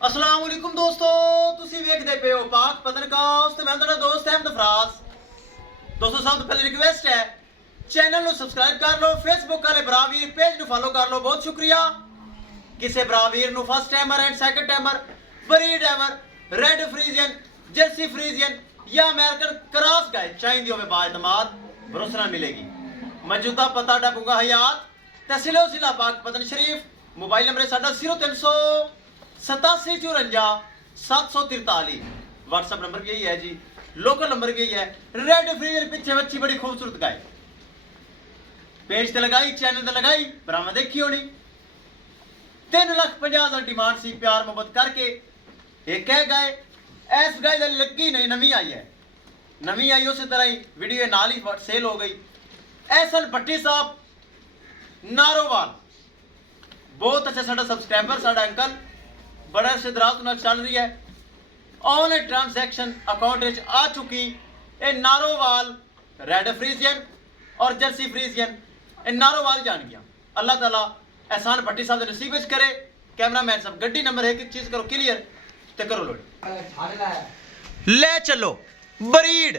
अस्सलाम वालेकुम दोस्तों, ਤੁਸੀਂ ਵੇਖਦੇ ਪਏ ਹੋ ਪਾਕ ਪਤਨਕਾਸ ਤੇ ਮੈਂ ਤੁਹਾਡਾ ਦੋਸਤ ਅਹਿਮਦ ਫਰਾਜ਼। ਦੋਸਤੋ ਸਭ ਤੋਂ ਪਹਿਲੇ ਰਿਕਵੈਸਟ ਹੈ ਚੈਨਲ ਨੂੰ ਸਬਸਕ੍ਰਾਈਬ ਕਰ ਲਓ, ਫੇਸਬੁੱਕ ਵਾਲੇ ਭਰਾ ਵੀਰ ਪੇਜ ਨੂੰ ਫਾਲੋ ਕਰ ਲਓ। ਬਹੁਤ ਸ਼ੁਕਰੀਆ। ਕਿਸੇ ਭਰਾ ਵੀਰ ਨੂੰ first timer and second timer, breed ever, red Friesian, jersey Friesian या अमेरिकन क्रॉस गाय चाहिए होवे बाएतमाद भरोसा मिलेगी। मौजूदा पता डबूंगा हयात तहसील जिला पाक पतन शरीफ। मोबाइल नंबर है साडा 038754 व्हाट्सएप नंबर भी यही है जी, लोकल नंबर भी यही है। रेड फ्रीजर पीछे बच्ची बड़ी खूबसूरत गाय पेज ते लगाई, चैनल ते लगाई, बरामद देखी होनी। 3,50,000 डिमांड सी, प्यार मोहब्बत करके एक है गाय इस गाय दी लगी नहीं, नवी आई है, नवी आई उस तरह ही वीडियो नाल ही सेल हो गई। एहसन भट्टी साहब नारोवाल बहुत अच्छा साडा सब्सक्राइबर, साडा अंकल बड़ा अरसे दराज नाल चल रही है। ऑनलाइन ट्रांसैक्शन अकाउंट विच आ चुकी। ये नारोवाल रेड फ्रीजियन और जर्सी फ्रीजियन ये नारोवाल जान गया। अल्लाह ताला एहसान भट्टी साहब दे नसीब विच करे। कैमरामैन साहब गड्डी नंबर एक चीज़ करो क्लियर ते करो लोड। ले चलो बरीड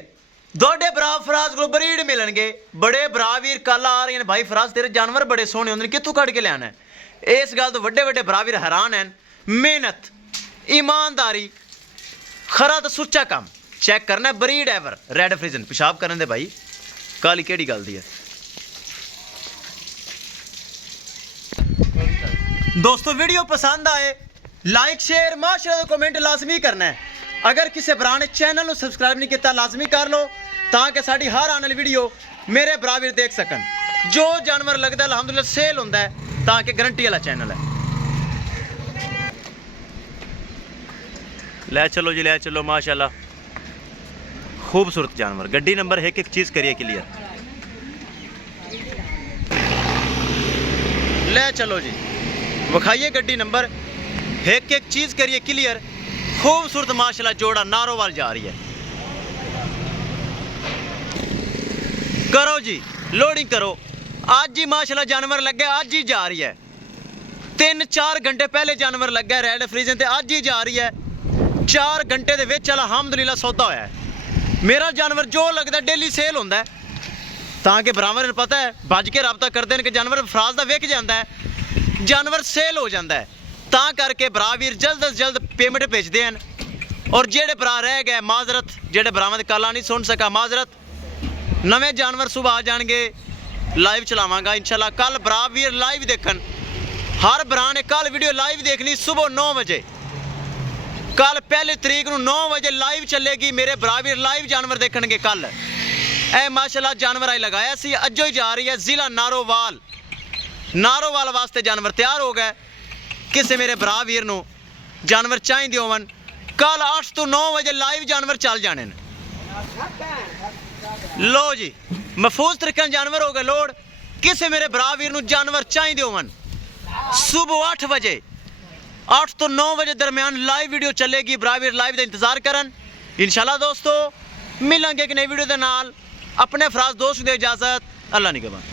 दोडे भरा फराज को बरीड मिलणगे। बड़े भरा वीर कल आ रहे हैं भाई फराज तेरे जानवर बड़े सोहने होंदे, कित्थों कढ के लियाना है। इस गल तो वड्डे वड्डे भरा वीर हैरान हैं। मेहनत, ईमानदारी, खरा तो सुच्चा काम चेक करना। बरीड एवर रेड फ्रीजन पेशाब करन दे भाई, काली केड़ी गल दी है। दोस्तों वीडियो पसंद आए लाइक शेयर माशाअल्लाह कमेंट लाजमी करना है। अगर किसी भरा ने चैनल को सब्सक्राइब नहीं किया लाजमी कर लो ताकि साड़ी हर आने वाली वीडियो मेरे भरा भी देख सकन। जो जानवर लगता है अलहमदुलिल्लाह सेल होता है ताकि गारंटी वाला चैनल है। ले चलो जी ले चलो माशाअल्लाह खूबसूरत जानवर। गड्डी नंबर एक एक चीज़ करिए क्लियर। ले चलो जी विखाइए गड्डी नंबर एक एक चीज़ करिए क्लियर। खूबसूरत माशाल्लाह जोड़ा नारोवाल जा रही है। करो जी लोडिंग करो। आज ही माशाल्लाह जानवर लगे, आज ही जा रही है। 3-4 घंटे पहले जानवर लगा रेड फ्रीजन ते आज ही जा रही है। 4 घंटे दे विच अलहमदुलिल्लाह सौदा होया है। मेरा जानवर जो लगता डेली सेल होंदा है ताकि भरावां नूं पता है भज के रबता करते हैं कि जानवर फराज दा विक जाता है, जानवर सेल हो जाता है। ਤਾਂ ਕਰਕੇ ਭਰਾ ਵੀਰ ਜਲਦ ਤੋਂ ਜਲਦ ਪੇਮੈਂਟ ਭੇਜਦੇ ਹਨ। ਔਰ ਜਿਹੜੇ ਭਰਾ ਰਹਿ ਗਏ ਮਾਜ਼ਰਤ, ਜਿਹੜੇ ਭਰਾਵਾਂ ਦੇ ਕਾਲਾਂ ਨਹੀਂ ਸੁਣ ਸਕਾ ਮਾਜ਼ਰਤ। ਨਵੇਂ ਜਾਨਵਰ ਸੁਭਾ ਆ ਜਾਣਗੇ, ਲਾਈਵ ਚਲਾਵਾਂਗਾ ਇਨਸ਼ਾਅੱਲਾ। ਕੱਲ ਭਰਾ ਵੀਰ ਲਾਈਵ ਦੇਖਣ, ਹਰ ਭਰਾ ਨੇ ਕੱਲ ਵੀਡੀਓ ਲਾਈਵ ਦੇਖਣੀ ਸਵੇਰ 9 ਵਜੇ। ਕੱਲ ਪਹਿਲੀ ਤਰੀਕ ਨੂੰ 9 ਵਜੇ ਲਾਈਵ ਚੱਲੇਗੀ। ਮੇਰੇ ਭਰਾ ਵੀਰ ਲਾਈਵ ਜਾਨਵਰ ਦੇਖਣਗੇ ਕੱਲ। ਇਹ ਮਾਸ਼ਾਅੱਲਾ ਜਾਨਵਰ ਆਈ ਲਗਾਇਆ ਸੀ, ਅੱਜੋ ਹੀ ਜਾ ਰਹੀ ਹੈ ਜ਼ਿਲ੍ਹਾ ਨਾਰੋਵਾਲ। ਨਾਰੋਵਾਲ ਵਾਸਤੇ ਜਾਨਵਰ ਤਿਆਰ ਹੋ ਗਏ। किसी मेरे भरा वीर नूं जानवर चाहिए होवन कल 8 ਤੋਂ 9 वजे लाइव जानवर चल जाने। लो जी महफूज तरीके जानवर हो गए लोड। किसी मेरे भरा वीर नूं जानवर चाहिए होवन सुबह 8 वजे 8 ਤੋਂ 9 वजे दरमियान लाइव वीडियो चलेगी। भरा वीर लाइव का इंतजार करन इंशाल्लाह। दोस्तों मिलेंगे एक नई वीडियो के नाल। अपने फराज दोस्त दे इजाजत, अल्लाह निगहबान।